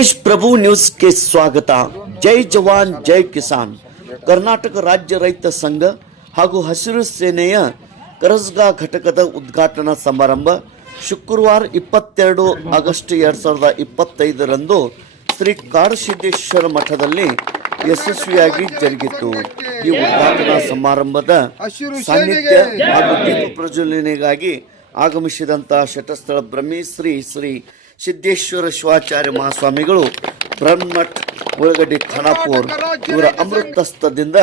ತೇಜ್ ಪ್ರಭು ನ್ಯೂಸ್ಗೆ ಸ್ವಾಗತ. ಜೈ ಜವಾನ್ ಜೈ ಕಿಸಾನ್. ಕರ್ನಾಟಕ ರಾಜ್ಯ ರೈತ ಸಂಘ ಹಾಗೂ ಹಸಿರು ಸೇನೆಯ ಕರಸ್ಗಾ ಘಟಕದ ಉದ್ಘಾಟನಾ ಸಮಾರಂಭ ಶುಕ್ರವಾರ ಇಪ್ಪತ್ತೆರಡು ಆಗಸ್ಟ್ ಎರಡ್ ಸಾವಿರದ ಇಪ್ಪತ್ತೈದರಂದು ಶ್ರೀ ಕಾಡಸಿದ್ದೇಶ್ವರ ಮಠದಲ್ಲಿ ಯಶಸ್ವಿಯಾಗಿ ಜರುಗಿತು. ಈ ಉದ್ಘಾಟನಾ ಸಮಾರಂಭದ ಸಾನ್ನಿಧ್ಯ ಹಾಗೂ ದೀಪ ಪ್ರಜ್ವಲನೆಗಾಗಿ ಆಗಮಿಸಿದಂತಹ ಶಟಸ್ಥಳ ಬ್ರಹ್ಮಿ ಶ್ರೀ ಶ್ರೀ ಸಿದ್ದೇಶ್ವರ ಶಿವಾಚಾರ್ಯ ಮಹಾಸ್ವಾಮಿಗಳು ಬ್ರಹ್ಮಠ್ ಉಳಗಡ್ಡಿ ಖಾನಾಪುರ್, ಇವರ ಅಮೃತಸ್ಥದಿಂದ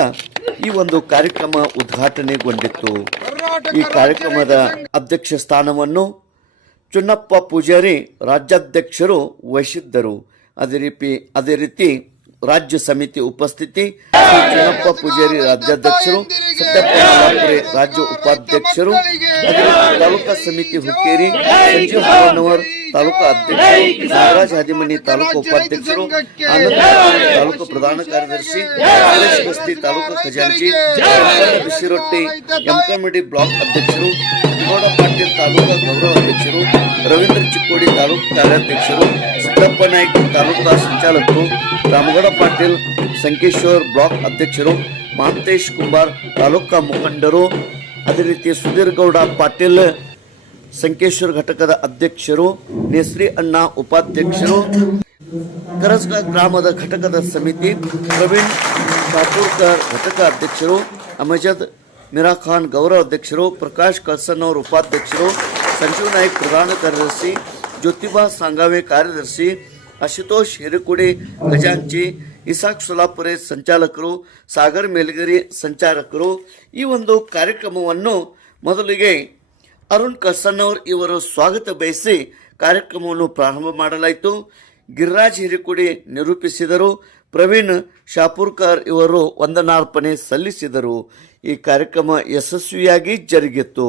ಈ ಒಂದು ಕಾರ್ಯಕ್ರಮ ಉದ್ಘಾಟನೆಗೊಂಡಿತ್ತು. ಈ ಕಾರ್ಯಕ್ರಮದ ಅಧ್ಯಕ್ಷ ಸ್ಥಾನವನ್ನು ಚುನ್ನಪ್ಪ ಪೂಜಾರಿ ರಾಜ್ಯಾಧ್ಯಕ್ಷರು ವಹಿಸಿದ್ದರು. ಅದೇ ರೀತಿ ಅದೇ ರೀತಿ ರಾಜ್ಯ ಸಮಿತಿ ಉಪಸ್ಥಿತಿ, ಚುನ್ನಪ್ಪ ಪೂಜಾರಿ ರಾಜ್ಯಾಧ್ಯಕ್ಷರು ಸತ್ಯಪ್ಪ ರಾಜ್ಯ ಉಪಾಧ್ಯಕ್ಷರು ತಾಲೂಕಾ ಸಮಿತಿ ಹುಕ್ಕೇರಿ ಸಂಜೀವ್ ಹರವಣ್ಣವರ್ ತಾಲೂಕು ಅಧ್ಯಕ್ಷ ನಾಗರಾಜ್ ಹಾದಿಮನಿ ತಾಲೂಕು ಉಪಾಧ್ಯಕ್ಷರು ತಾಲೂಕು ಪ್ರಧಾನ ಕಾರ್ಯದರ್ಶಿ ಬಸ್ತಿ ತಾಲೂಕು ಖಜಾಂಚಿ ಬಿಸಿರೊಟ್ಟಿ ಎಂಕಮಿಡಿ ಬ್ಲಾಕ್ ಅಧ್ಯಕ್ಷರು ಗೌಡ ಪಾಟೀಲ್ ತಾಲೂಕು ಗೌರವ ಅಧ್ಯಕ್ಷರು ರವೀಂದ್ರ ಚಿಕ್ಕೋಡಿ ತಾಲೂಕು ಕಾರ್ಯಾಧ್ಯಕ್ಷರು ಸಿದ್ದಪ್ಪ ನಾಯ್ಕ ತಾಲೂಕಾ ಸಂಚಾಲಕರು ರಾಮಗೌಡ ಪಾಟೀಲ್ ಸಂಕೇಶ್ವರ್ ಬ್ಲಾಕ್ ಅಧ್ಯಕ್ಷರು ಮಹಾಂತೇಶ್ ಕುಂಬಾರ್ ತಾಲೂಕಾ ಮುಖಂಡರು ಅದೇ ರೀತಿ ಸುಧೀರ್ ಗೌಡ ಪಾಟೀಲ್ ಸಂಕೇಶ್ವರ ಘಟಕದ ಅಧ್ಯಕ್ಷರು, ನೇಸ್ರಿ ಅಣ್ಣ ಉಪಾಧ್ಯಕ್ಷರು, ಕರಸ್ಗ ಗ್ರಾಮದ ಘಟಕದ ಸಮಿತಿ, ಪ್ರವೀಣ್ ಕಾಪೂರ್ಕರ್ ಘಟಕ ಅಧ್ಯಕ್ಷರು, ಅಮಜದ್ ಮಿರಾ ಖಾನ್ ಗೌರವ ಅಧ್ಯಕ್ಷರು, ಪ್ರಕಾಶ್ ಕಳ್ಸನ್ನವರ್ ಉಪಾಧ್ಯಕ್ಷರು, ಸಂಜೀವ್ ನಾಯ್ಕ್ ಪ್ರಧಾನ ಕಾರ್ಯದರ್ಶಿ, ಜ್ಯೋತಿಬಾ ಸಾಂಗಾವೆ ಕಾರ್ಯದರ್ಶಿ ಅಶುತೋಷ್ ಹಿರಿಕುಡಿ ಖಜಾಂಚಿ, ಇಸಾಕ್ ಸೊಲಾಪುರೆ ಸಂಚಾಲಕರು, ಸಾಗರ್ ಮೇಲ್ಗರಿ ಸಂಚಾಲಕರು ಈ ಒಂದು ಕಾರ್ಯಕ್ರಮವನ್ನು ಮೊದಲಿಗೆ ಅರುಣ್ ಕಸನ್ನವರ್ ಇವರು ಸ್ವಾಗತ ಬಯಸಿ ಕಾರ್ಯಕ್ರಮವನ್ನು ಪ್ರಾರಂಭ ಮಾಡಲಾಯಿತು. ಗಿರಿರಾಜ್ ಹಿರಿಕುಡಿ ನಿರೂಪಿಸಿದರು. ಪ್ರವೀಣ್ ಶಾಪುರ್ಕರ್ ಇವರು ವಂದನಾರ್ಪಣೆ ಸಲ್ಲಿಸಿದರು. ಈ ಕಾರ್ಯಕ್ರಮ ಯಶಸ್ವಿಯಾಗಿ ಜರುಗಿತ್ತು.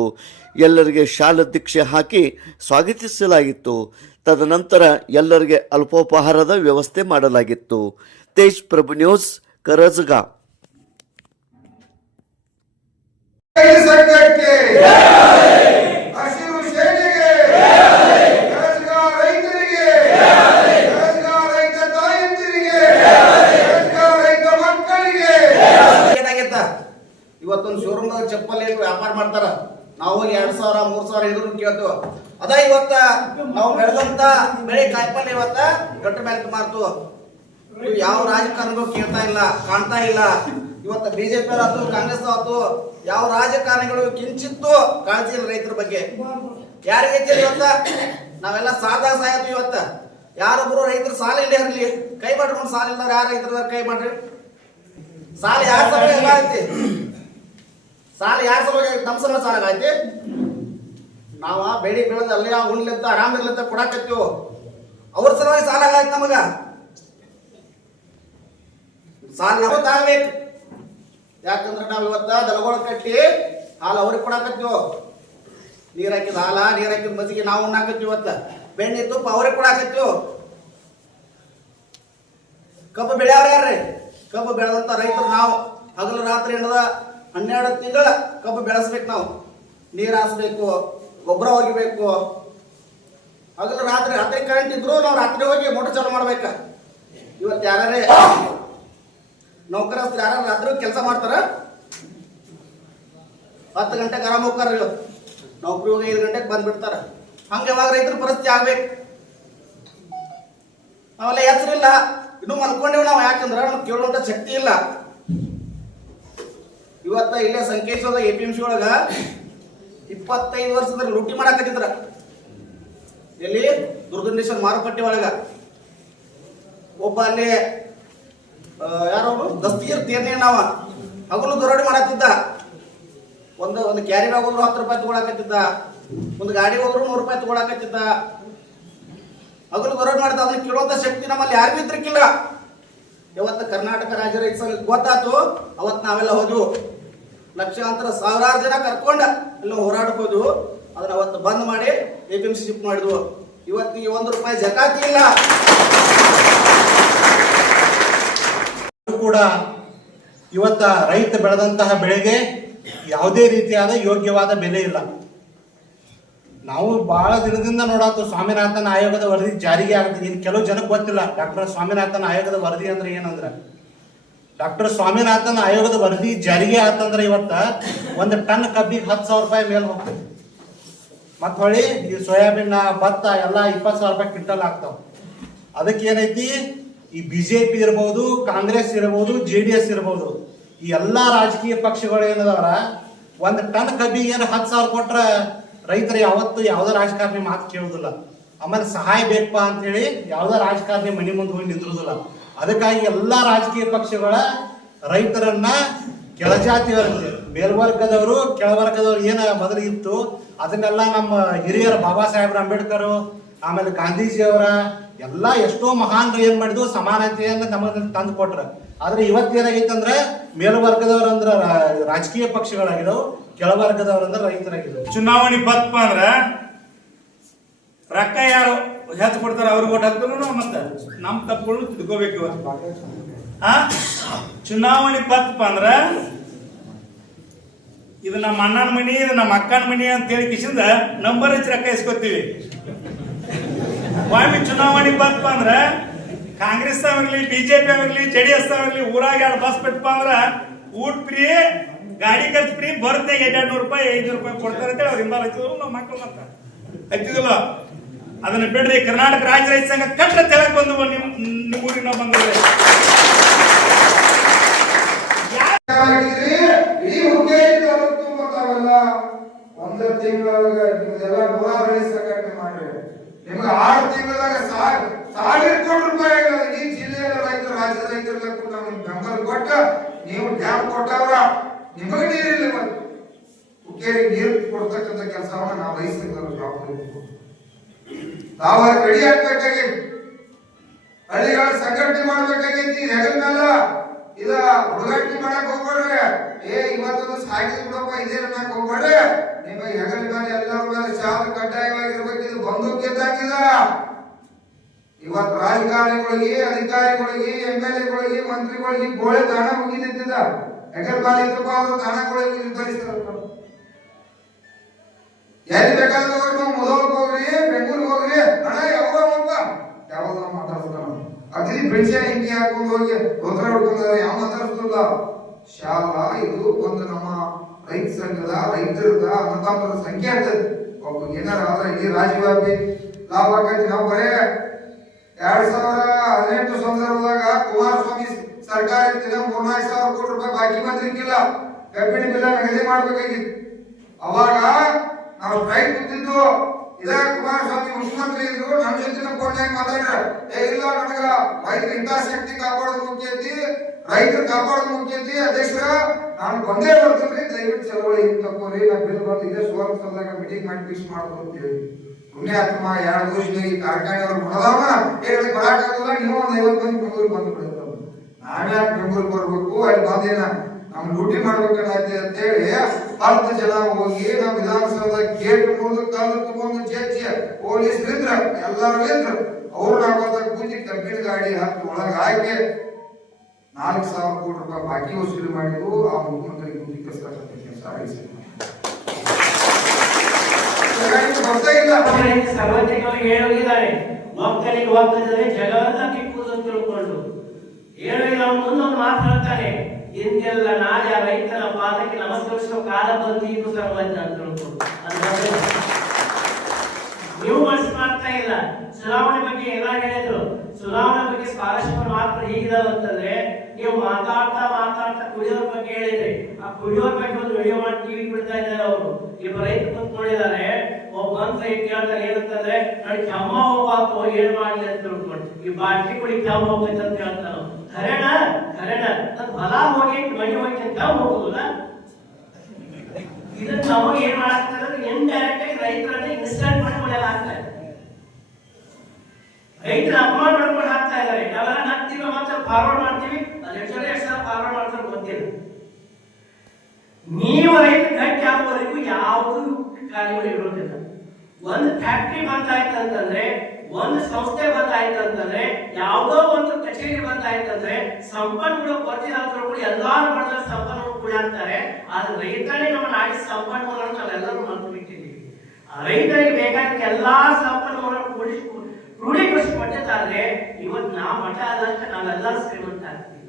ಎಲ್ಲರಿಗೆ ಶಾಲ ದೀಕ್ಷೆ ಹಾಕಿ ಸ್ವಾಗತಿಸಲಾಗಿತ್ತು ತದನಂತರ ಎಲ್ಲರಿಗೆ ಅಲ್ಪೋಪಹಾರದ ವ್ಯವಸ್ಥೆ ಮಾಡಲಾಗಿತ್ತು. ತೇಜ್ ಪ್ರಭು ನ್ಯೂಸ್, ಕರಜಗಾ ಜೈ ಸಂಘಕ್ಕೆ ಹಸಿರು ಸೇನೆಗೆ ಕನಸಿಗ ರೈತರಿಗೆ ಕನಸಿಗ ರೈತ ತಾಯಂದಿರಿಗೆ ಕನಸಿಗ ರೈತ ಮಕ್ಕಳಿಗೆ ಏನಾಗೈತ ಇವತ್ತೊಂದು ಶೋರೂಮ್ ಚಪ್ಪಲ್ ಏನು ವ್ಯಾಪಾರ ಮಾಡ್ತಾರ ನಾವು ಹೋಗಿ ಎರಡ್ ಸಾವಿರ ಇದ್ರು ಕೇಳ್ತು. ಅದ ಇವತ್ತ ನಾವು ಬೆಳೆದಂತ ಬೆಳೆ ಕಾಯಿಪಲ್ಲೆ ಇವತ್ತ ಗಟ್ಟ ಮೇಲೆ ಮಾರ್ತು ಯಾವ ರಾಜಕಾರಣಿಗೂ ಕೇಳ್ತಾ ಇಲ್ಲ, ಕಾಣ್ತಾ ಇಲ್ಲ. ಇವತ್ತ ಬಿಜೆಪಿ ಆತು ಕಾಂಗ್ರೆಸ್ ಆತು ಯಾವ ರಾಜಕಾರಣಿಗಳು ಕಿಂಚಿತ್ತು ಕಾಳಜಿ ಇಲ್ಲ ರೈತರ ಬಗ್ಗೆ. ಯಾರಿಗೈತಿ ಇವತ್ತ? ನಾವೆಲ್ಲ ಸಾಧಾ ಸಾಯ್ತು ಇವತ್ತ. ಯಾರೊಬ್ರು ರೈತರು ಸಾಲ ಇಲ್ಲ ಇರಲಿ. ಕೈ ಮಾಡ್ಕೊಂಡು ಸಾಲ ಇಲ್ಲ ಯಾರು ರೈತರ ಕೈ ಮಾಡ್ರಿ. ಸಾಲ ಯಾರ ಸಲುವಾಗಿ ಸಾಲ ಯಾರ ಸಲುವಾಗಿ? ನಮ್ಮ ಸಲ ಸಾಲ ಆಗೈತಿ ನಾವ ಬೆಳಿ ಬೆಳೆದ ಅಲ್ಲಿ ಉಣ್ಲಿಂತ ಆರಾಮ್ ಇರ್ಲಿಂತ ಕೊಡಾಕತ್ತೀವಿ? ಅವ್ರ ಸಲುವಾಗಿ ಸಾಲ ಆಯ್ತು ನಮಗ. ಸಾಲ ಯಾಕಂದ್ರೆ ನಾವ್ ಇವತ್ತ ದನಗಳ ಕಟ್ಟಿ ಹಾಲು ಅವ್ರಿಗೆ ಕೊಡಾಕತ್ತೀವಿ? ನೀರ್ ಹಾಕಿದ ಹಾಲ, ನೀರ್ ಹಾಕಿದ ಮಜ್ಜಿಗೆ ನಾವು ಉಣ್ಣಾಕತ್ತೀವಿ ಇವತ್ತ. ಬೆಣ್ಣೆ ತುಪ್ಪ ಅವ್ರಿಗೆ ಕೊಡಾಕತ್ತೀವಿ? ಕಬ್ಬು ಬೆಳೆಯವ್ರ ಯಾರ್ರಿ? ಕಬ್ಬು ಬೆಳೆದಂತ ರೈತರು ನಾವು. ಹಗಲು ರಾತ್ರಿ ಹಿಡಿದ ಹನ್ನೆರಡು ತಿಂಗಳ ಕಬ್ಬು ಬೆಳೆಸ್ಬೇಕು ನಾವು. ನೀರ್ ಹಾಸ್ಬೇಕು. ಗೊಬ್ಬರ ಒಗಿಬೇಕು. ಹಗಲು ರಾತ್ರಿ ರಾತ್ರಿ ಕರೆಂಟ್ ಇದ್ರು ನಾವು ರಾತ್ರಿ ಹೋಗಿ ಮೋಟರ್ ಚಾಲು ಮಾಡ್ಬೇಕ. ಇವತ್ತು ಯಾರೇ ನೌಕರಸ್ಥರು ಯಾರು ರಾತ್ರಿ ಕೆಲಸ ಮಾಡ್ತಾರ? ಹತ್ತು ಗಂಟೆಗೆ ಆರಾಮ್ ಹೋಗ್ತಾರ ಇವತ್ತು ನೌಕರಿ ಹೋಗಿ ಐದು ಗಂಟೆಗೆ ಬಂದ್ಬಿಡ್ತಾರ. ಹಂಗೆ ಯಾವಾಗ ರೈತರ ಪರಿಸ್ಥಿತಿ ಆಗ್ಬೇಕು? ನಾವೆಲ್ಲ ಹೆಸರಿಲ್ಲ. ಇನ್ನು ಮಲ್ಕೊಂಡೇವ್ ನಾವು ಯಾಕಂದ್ರ ನಮ್ಗೆ ಕೇಳುವಂತ ಶಕ್ತಿ ಇಲ್ಲ. ಇವತ್ತ ಇಲ್ಲೇ ಸಂಕೇಶ್ವರದ ಎ ಪಿ ಎಂ ಸಿ ಒಳಗ ಇಪ್ಪತ್ತೈದು ವರ್ಷದ ಲೂಟಿ ಮಾಡಾಕತ್ತಿದ್ರ. ಎಲ್ಲಿ? ದುರ್ಗಂಡೇಶ್ವರ ಮಾರುಕಟ್ಟೆ ಒಳಗ. ಒಬ್ಬ ಅಲ್ಲಿ ಯಾರು ದಸ್ತೀರ್ ತೇರ್ನೇ ನಾವ ಹಗಲು ದುರಾಡಿ ಮಾಡತ್ತಿದ್ದ ಒಂದು ಒಂದು ಕ್ಯಾರಿ ಬ್ಯಾಗ್ ಹೋದ್ರು ಹತ್ತು ರೂಪಾಯಿ ತಗೊಳಕತ್ತಿದ್ದ. ಒಂದು ಗಾಡಿ ಹೋದ್ರು ನೂರು ರೂಪಾಯಿ ತಗೊಳಕತ್ತಿದ್ದ. ಹಗಲು ದುರಾಡಿ ಮಾಡ್ತಾ ಅದನ್ನ ಕೇಳುವಂತ ಶಕ್ತಿ ನಮ್ಮಲ್ಲಿ ಯಾರಿಗೂ ಇದ್ರಿಕ್ಕಿಲ್ಲ ಯಾವತ್ತ ಕರ್ನಾಟಕ ರಾಜ್ಯ ರೈತ ಗೊತ್ತಾತು, ಅವತ್ತು ನಾವೆಲ್ಲ ಹೋದ್ವು. ಲಕ್ಷಾಂತರ ಸಾವಿರಾರು ಜನ ಕರ್ಕೊಂಡ ಎಲ್ಲ ಹೋರಾಡಕ್ ಹೋದ್ವು ಅದನ್ನ ಅವತ್ತು ಬಂದ್ ಮಾಡಿ A P M C shift ಮಾಡಿದ್ವು. ಇವತ್ತಿಗೆ ಒಂದು ರೂಪಾಯಿ ಜಕಾತಿ ಇಲ್ಲ. ಕೂಡ ಇವತ್ತ ರೈತ ಬೆಳೆದಂತಹ ಬೆಳೆಗೆ ಯಾವುದೇ ರೀತಿಯಾದ ಯೋಗ್ಯವಾದ ಬೆಲೆ ಇಲ್ಲ. ನಾವು ಬಹಳ ದಿನದಿಂದ ನೋಡಾತು ಸ್ವಾಮಿನಾಥನ್ ಆಯೋಗದ ವರದಿ ಜಾರಿಗೆ ಆಗುತ್ತೆ ಇನ್ನು ಕೆಲವು ಜನಕ್ಕೆ ಗೊತ್ತಿಲ್ಲ. ಡಾಕ್ಟರ್ ಸ್ವಾಮಿನಾಥನ್ ಆಯೋಗದ ವರದಿ ಅಂದ್ರೆ ಏನಂದ್ರ ಡಾಕ್ಟರ್ ಸ್ವಾಮಿನಾಥನ್ ಆಯೋಗದ ವರದಿ ಜಾರಿಗೆ ಆತಂದ್ರೆ ಇವತ್ತ ಒಂದು ಟನ್ ಕಬ್ಬಿಗೆ ಹತ್ತು ಸಾವಿರ ರೂಪಾಯಿ ಮೇಲೆ ಹೋಗ್ತದೆ. ಮತ್ ಹೊಳಿ, ಈ ಸೋಯಾಬೀನ್, ಭತ್ತ ಎಲ್ಲ ಇಪ್ಪತ್ತು ಸಾವಿರ ರೂಪಾಯಿ ಕ್ವಿಂಟಲ್ ಆಗ್ತಾವ. ಅದಕ್ಕೆ ಏನೈತಿ? ಈ ಬಿಜೆಪಿ ಇರ್ಬೋದು, ಕಾಂಗ್ರೆಸ್ ಇರ್ಬೋದು, ಜೆ ಡಿ ಎಸ್ ಇರ್ಬೋದು, ಈ ಎಲ್ಲಾ ರಾಜಕೀಯ ಪಕ್ಷಗಳು ಏನದವರ? ಒಂದ್ ಟನ್ ಕಬ್ಬಿಗೆ ಏನು ಹತ್ತು ಸಾವಿರ ಕೊಟ್ರ ರೈತರು ಯಾವತ್ತು ಯಾವ್ದೋ ರಾಜಕಾರಣಿ ಮಾತು ಕೇಳುದಿಲ್ಲ. ಆಮೇಲೆ ಸಹಾಯ ಬೇಕಪ್ಪ ಅಂತ ಹೇಳಿ ಯಾವ್ದೋ ರಾಜಕಾರಣಿ ಮನೆ ಮುಂದೆ ಹೋಗಿ ನಿಂದ್ರುದಿಲ್ಲ. ಅದಕ್ಕಾಗಿ ಎಲ್ಲಾ ರಾಜಕೀಯ ಪಕ್ಷಗಳ ರೈತರನ್ನ ಕೆಳಜಾತಿಯವರಲ್ಲಿ ಮೇಲ್ವರ್ಗದವರು ಕೆಳವರ್ಗದವರು ಏನ ಮೊದಲು ಇತ್ತು, ಅದನ್ನೆಲ್ಲ ನಮ್ಮ ಹಿರಿಯರ ಬಾಬಾ ಸಾಹೇಬ್ರ ಅಂಬೇಡ್ಕರ್, ಆಮೇಲೆ ಗಾಂಧೀಜಿಯವರ ಎಲ್ಲ ಎಷ್ಟೋ ಮಹಾನ್ರು ಏನ್ ಮಾಡಿದ್ರು, ಸಮಾನತೆಯನ್ನ ನಮಗೆ ತಂದು ಕೊಟ್ರ. ಆದ್ರೆ ಮೇಲ್ವರ್ಗದವ್ರು ಅಂದ್ರ ರಾಜಕೀಯ ಪಕ್ಷಗಳಾಗಿದ್ದವು ಕೆಳವರ್ಗದವರು ಅಂದ್ರೆ ರೈತರಾಗಿದ್ದವು. ಚುನಾವಣೆ ಬಂತಪ್ಪ ಅಂದ್ರ ರೊಕ್ಕ ಯಾರು ಹೆಚ್ಚು ಕೊಡ್ತಾರೆ, ಅವ್ರಿಗೆ ಓಟ್ ಹಾಕ್ತಾರ ಮತ್ತ ಮತ್ತೆ ನಮ್ ತಪ್ಪುಗಳು ಇವತ್ತು. ಆ? ಚುನಾವಣೆ ಬಂತಪ್ಪ ಅಂದ್ರ ಇದು ನಮ್ಮ ಅಣ್ಣನ ಮನಿ, ಇದು ನಮ್ಮ ಅಕ್ಕನ ಮನಿ ಅಂತ ಹೇಳಿ ಕಿಶಿಂದ ನಂಬರ್ ಹಚ್ಚಿ ರೊಕ್ಕ ಇಸ್ಕೊತೀವಿ. ಸ್ವಾಮಿ, ಚುನಾವಣೆ ಬಂತಪ್ಪ ಅಂದ್ರ ಕಾಂಗ್ರೆಸ್ ಆಗಿರ್ಲಿ ಬಿಜೆಪಿ ಆಗಿರ್ಲಿ ಜೆ ಡಿ ಎಸ್ ಆಗಿರ್ಲಿ ಊರಾಗ ಎರಡು ಬಸ್ ಬಿಟ್ಟಪ್ಪ ಅಂದ್ರ ಊಟ ಫ್ರೀ ಗಾಡಿ ಖರ್ಚು ಫ್ರೀ ಬರ್ತ್ನಾಗ ಎರಡ್ ನೂರು ರೂಪಾಯಿ, ಐದ್ನೂರು ರೂಪಾಯಿ ಕೊಡ್ತಾರೆ ಅಂತೇಳಿ ಹಿಂಬಾಲ ಹಚ್ಚಿದ್ರು ನಮ್ಮ ಮಕ್ಕಳು ಮತ್ತ. ಹಚ್ಚಿದಿಲ್ಲ ಅದನ್ನ ಬಿಡ್ರಿ, ಕರ್ನಾಟಕ ರಾಜ್ಯ ರೈತ ಸಂಘ ಕಟ್ಟ ತೆಳಕ್ ಬಂದು ನಿಮ್ ನಿಮ್ಮ ನಾವು ಬಂದಿದ್ರೆ ನಿಮ್ಗೆ ಆರು ಸಾವಿರ ಈ ಜಿಲ್ಲೆಯ ರೈತರು, ರಾಜ್ಯದ ನೀವು ಡ್ಯಾಮ್ ಕೊಟ್ಟವ್ರ ನಿಮಗೆ ನೀರಿಲ್ಲ ಮತ್ತೆ ಹುಕ್ಕೇರಿ ನೀರು ಕೊಡ್ತಕ್ಕಂಥ ಕೆಲಸವನ್ನ ನಾವು ವಹಿಸಿದ್ರು ನಾವು ರೆಡಿ ಆಗ್ಬೇಕಾಗೈತಿ ಹಳ್ಳಿಗಳ ಸಂಘಟನೆ ಮಾಡ್ಬೇಕಾಗೈತಿ ಹೆಗಲ್ನಲ್ಲ ಇದ ಹುಡುಗಾಟಿ ಮಾಡಕ್ ಹೋಗ್ಬೇಡ್ರಿ. ಏ, ಇವತ್ತೊಂದು ಸಾಗಿ ಬಿಡಪ್ಪ, ಇದೇ ಅನ್ನಕ್ ಹೋಗ್ಬೇಡ್ರಿ. ನಿಮ್ಮ ಹೆಗಲ ಮೇಲೆ ಎಲ್ಲರ ಮೇಲೆ ಶಾಲ ಕಡ್ಡಾಯವಾಗಿರ್ಬೇಕು, ಇದು ಬಂದೂಕ್ ಇದ್ದಂಗಿದ ಇವತ್ತು ರಾಜಕಾರಣಿಗಳಿಗೆ, ಅಧಿಕಾರಿಗಳಿಗೆ ಎಂ ಎಲ್ ಎಗಳಿಗೆ ಮಂತ್ರಿಗಳಿಗೆ ಗೋಳೆ ದಾಣ ಮುಗಿದಿದ್ದ ಹೆಗಲ್ ಮೇಲೆ ಇದ್ದಪ್ಪ ಅಂದ್ರೆ ದಾಣಗಳಿಗೆ ನಿರ್ಧರಿಸ್ತಾರ. ಎಲ್ಲಿ ಬೇಕಾದ್ರೆ ಹೋಗ್ರಿ ನೀವು ಮೊದಲಕ್ಕೆ ಹೋಗ್ರಿ, ಬೆಂಗಳೂರಿಗೆ ಹೋಗ್ರಿ. ಅಣ್ಣ, ಯಾವಾಗ ಯಾವಾಗ ಮಾತಾಡ್ತಾನ ಅಗ್ರಿ ಬೆಳ್ಸಿಯ ಹಿಂಗೆ ಹಾಕೊಂಡು ಹೋಗಿ ತೊಂದರೆ ಹೊಡ್ಕೊಂಡ್ರೆ ಯಾವ ಮಾತಾಡ್ತಿಲ್ಲ ಶಾಲಾ, ಇದು ಒಂದು ನಮ್ಮ ರೈತ ಸಂಘದ, ರೈತರದ ಅನ್ನದಾತರ ಸಂಖ್ಯೆ ಆಗ್ತದೆ ಒಬ್ಬ ಏನಾರ ಆದ್ರೆ ಇಡೀ ರಾಜ್ಯವ್ಯಾಪಿ ಲಾಭ ಆಗೈತಿ ನಾವು ಬರೇ ಎರಡ್ ಸಾವಿರ ಹದಿನೆಂಟು ಸಂದರ್ಭದಾಗ ಕುಮಾರಸ್ವಾಮಿ ಸರ್ಕಾರ ದಿನ ಮೂರ್ನಾಲ್ಕು ಸಾವಿರ ಕೋಟಿ ರೂಪಾಯಿ ಬಾಕಿ ಬಂದಿರ್ಕಿಲ್ಲ ಕಬ್ಬಿಣ ಬಿಲ್ಲ ನಗದಿ ಮಾಡ್ಬೇಕಾಗಿತ್ತು. ಅವಾಗ ನಾವು ಕೈ ಕೂತಿದ್ದು ಇದೇ ಕುಮಾರಸ್ವಾಮಿ ಮುಖ್ಯಮಂತ್ರಿ ಇದ್ರು ನಮ್ಮ ಜೊತೆ ಫೋನ್ಯಾಗ ಮಾತಾಡ್ರ ಏ, ಇಲ್ಲ ನನಗ ರೈತರ ಹಿತಾಸಕ್ತಿ ಕಾಪಾಡೋದು ಮುಖ್ಯ ಐತಿ, ರೈತರು ಕಾಪಾಡೋದು ಮುಖ್ಯ ಐತಿ, ಅಧ್ಯಕ್ಷರ, ನಾನು ಬಂದೇ ಬರ್ತೀನಿ ದಯವಿಟ್ಟು ಚಳವಳಿ ತಗೋರಿ ನಾ ಬಿಲ್ ಬಂದು ಇದೇ ಸುವರ್ಣ ಸೌಧದಾಗ ಮೀಟಿಂಗ್ ಮಾಡಿ ಫಿಕ್ಸ್ ಮಾಡೋದು ಅಂತ ಹೇಳಿ. ಪುಣ್ಯಾತ್ಮ, ಎರಡು ದಿವಸ ಈ ಕಾರ್ಖಾನೆ ಅವ್ರು ಮಾಡದವ ಹೇಳಿ ಬರಾಕಾಗಲ್ಲ ನೀವು ಒಂದು ಐವತ್ತು ಮಂದಿ ಬೆಂಗಳೂರಿಗೆ ಬಂದು ಬಿಡುತ್ತಲ್ಲ ನಾವ್ಯಾಕೆ ಬೆಂಗಳೂರಿಗೆ ಬರ್ಬೇಕು, ಅಲ್ಲಿ ಬಂದೇನ, ನಮ್ಗೆ ಡ್ಯೂಟಿ ಮಾಡ್ಬೇಕಾಗತ್ತೆ ಅಂತ ಹೇಳಿ ಹತ್ತು ಜನ ಹೋಗಿ ನಾವು ವಿಧಾನಸೌಧ ಗೇಟ್ ಮುರಿದು ತಾಲೂಕು ತಗೊಂಡು ಚೇಚಿ ಪೊಲೀಸ್ ಇದ್ರ ಎಲ್ಲರೂ ಇದ್ರು ಅವ್ರು ನಾವು ಕೂತಿ ಕಬ್ಬಿಣ ಗಾಡಿ ಹತ್ತು ಒಳಗೆ ಹಾಕಿ ನಾಲ್ಕು ಸಾವಿರ ಕೋಟಿ ರೂಪಾಯಿ ಬಾಕಿ ವಸೂಲಿ ಮಾಡಿದ್ರು. ಆ ಮುಖ್ಯಮಂತ್ರಿ ಮುಗಿಸ್ತಕ್ಕಂಥ ಕೆಲಸ ಇಲ್ಲ. ಸಾರ್ವಜನಿಕವಾಗಿ ಹೇಳೋಗಿದ್ದಾರೆ ಒಕ್ಕಲಿಗೆ ಒಕ್ಕಲಿದ್ರೆ ಜಗವೆಲ್ಲ ಕಿಕ್ಕುವುದು ತಿಳ್ಕೊಂಡು. ಹೇಳಿಲ್ಲ ಅವನು ಮುಂದೊಂದು ಮಾತು ಇಂದೆಲ್ಲ ನಾಳೆ ಆ ರೈತನ ಪಾದಕ್ಕೆ ನಮಸ್ಕರಿಸುವ ಕಾಲ ಬಂದು ಸರ್ವಜ್ಞ ಅಂತ ಹೇಳ್ಕೊಂಡು ಅದು ನೀವು ಮನಸ್ಸು ಮಾಡ್ತಾ ಇಲ್ಲ. ಚುನಾವಣೆ ಬಗ್ಗೆ ಎಲ್ಲ ಹೇಳಿದ್ರು. ಚುನಾವಣೆ ಬಗ್ಗೆ ಸ್ಕಾಲರ್ಶಿಪ್ ಮಾತ್ರ ಹೀಗಿದಾವೆ ಅಂತಂದ್ರೆ ನೀವು ಮಾತಾಡ್ತಾ ಮಾತಾಡ್ತಾ ಕುಡಿಯೋರ ಬಗ್ಗೆ ಹೇಳಿದ್ರಿ. ಆ ಕುಡಿಯೋರ ಬಗ್ಗೆ ಒಂದು ವಿಡಿಯೋ ಮಾಡಿ ಟಿವಿ ಬಿಡ್ತಾ ಇದ್ದಾರೆ ಅವರು. ಇಬ್ಬ ರೈತ ಕುತ್ಕೊಂಡಿದ್ದಾರೆ. ಒಬ್ಬ ಅಂತ ಕೇಳ್ತಾರೆ ಏನಂತಂದ್ರೆ ನನಗೆ ಕೆಮ್ಮ ಹೋಗ್ಬಾರ್ದು ಏನ್ ಮಾಡ್ಲಿ ಅಂತ ತಿಳ್ಕೊಂಡು. ಈ ಬಾಟ್ಲಿ ಕುಡಿ ಕೆಮ್ಮ ಹೋಗ್ತೈತೆ ಅಂತ ಹೇಳ್ತಾನ ಖರೇನ? ಖರೇನ ನನ್ ಹೊಲ ಹೋಗಿ ಮನೆ ಹೋಗಿ ಅಂತ ಹೋಗುದಿಲ್ಲ? ಇದನ್ನ ನಾವು ಏನ್ ಮಾಡಾಕ್ತಾರೆ ಇಂಡೈರೆಕ್ಟ್ ಆಗಿ ರೈತರನ್ನ ಇನ್ಸ್ಟಾಲ್ ಮಾಡಿ ಮಳೆ ಹಾಕ್ತಾರೆ ರೈತರ ಅಪಮಾನ ಮಾಡ್ಕೊಂಡು ಹಾಕ್ತಾ ಇದ್ದಾರೆ. ನಾವೆಲ್ಲ ನಗ್ತೀವಿ ಮತ್ತೆ ಫಾರ್ವರ್ಡ್ ಮಾಡ್ತೀವಿ. ಅದು ಎಷ್ಟು ಎಷ್ಟು ಫಾರ್ವರ್ಡ್ ಮಾಡ್ತಾರೆ ಗೊತ್ತಿಲ್ಲ. ನೀವು ರೈತ ಗಟ್ಟಿ ಆಗುವವರೆಗೂ ಯಾವುದು ಕಾರ್ಯಗಳು ಇರೋದಿಲ್ಲ ಒಂದು ಫ್ಯಾಕ್ಟ್ರಿ ಬಂದಾಯ್ತು ಅಂತಂದ್ರೆ ಒಂದು ಸಂಸ್ಥೆ ಬಂದಾಯ್ತು ಅಂತಂದ್ರೆ, ಯಾವುದೋ ಒಂದು ಕಚೇರಿ ಬಂದಾಯ್ತು ಅಂದ್ರೆ ಸಂಪನ್ಮೂಲ ಕೊರತೆ ಆದ್ರೂ ಕೂಡ ಎಲ್ಲಾರು ಮಾಡಿದ್ರೆ ಸಂಪನ್ಮೂಲ ಕೂಡ ಅಂತಾರೆ. ಆದ್ರೆ ರೈತನೇ ನಮ್ಮ ನಾಡಿ ಸಂಪನ್ಮೂಲ ನಾವೆಲ್ಲರೂ ಮರೆತು ಬಿಟ್ಟಿದ್ದೀವಿ. ರೈತರಿಗೆ ಬೇಕಾದ ಎಲ್ಲಾ ಸಂಪನ್ಮೂಲ ಕೃಷಿ ಕ್ರೋಢೀಕರಿಸಿಕೊಟ್ಟಿದ್ದಾದ್ರೆ ಇವತ್ತು ನಾ ಮಠ ಆದಷ್ಟು ನಾವೆಲ್ಲ ಶ್ರೀಮಂತ ಆಗ್ತೀವಿ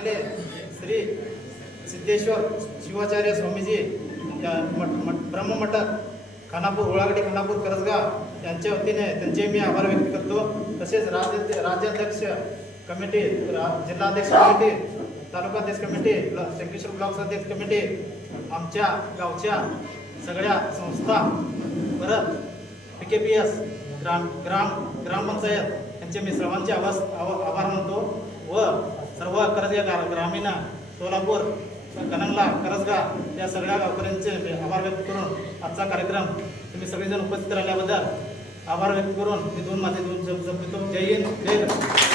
लाभलेले श्री सिद्धेश्वर शिवाचार्य स्वामीजी ब्रह्ममठ मठ मठ खानापूर उळागडी खानापूर करसगाव यांच्या वतीने त्यांचे मी आभार व्यक्त करतो. तसेच राज्य राज्याध्यक्ष कमिटी रा- जिल्हाध्यक्ष कमिटी तालुकाध्यक्ष कमिटी शंकेश्वर ब्लॉक अध्यक्ष कमिटी आमच्या गावच्या सगळ्या संस्था परत पी के पी एस ग्राम ग्राम ग्रामपंचायत यांचे मी सर्वांचे आवास आभार मानतो व सर्व करजगा गाव ग्रामीण सोलापूर कनंगला करजगा या सगळ्या गावकऱ्यांचे आभार व्यक्त करून आजचा कार्यक्रम तुम्ही सगळेजण उपस्थित राहिल्याबद्दल आभार व्यक्त करून मी दोन माझे दोन जप जपतो जय हिंद जय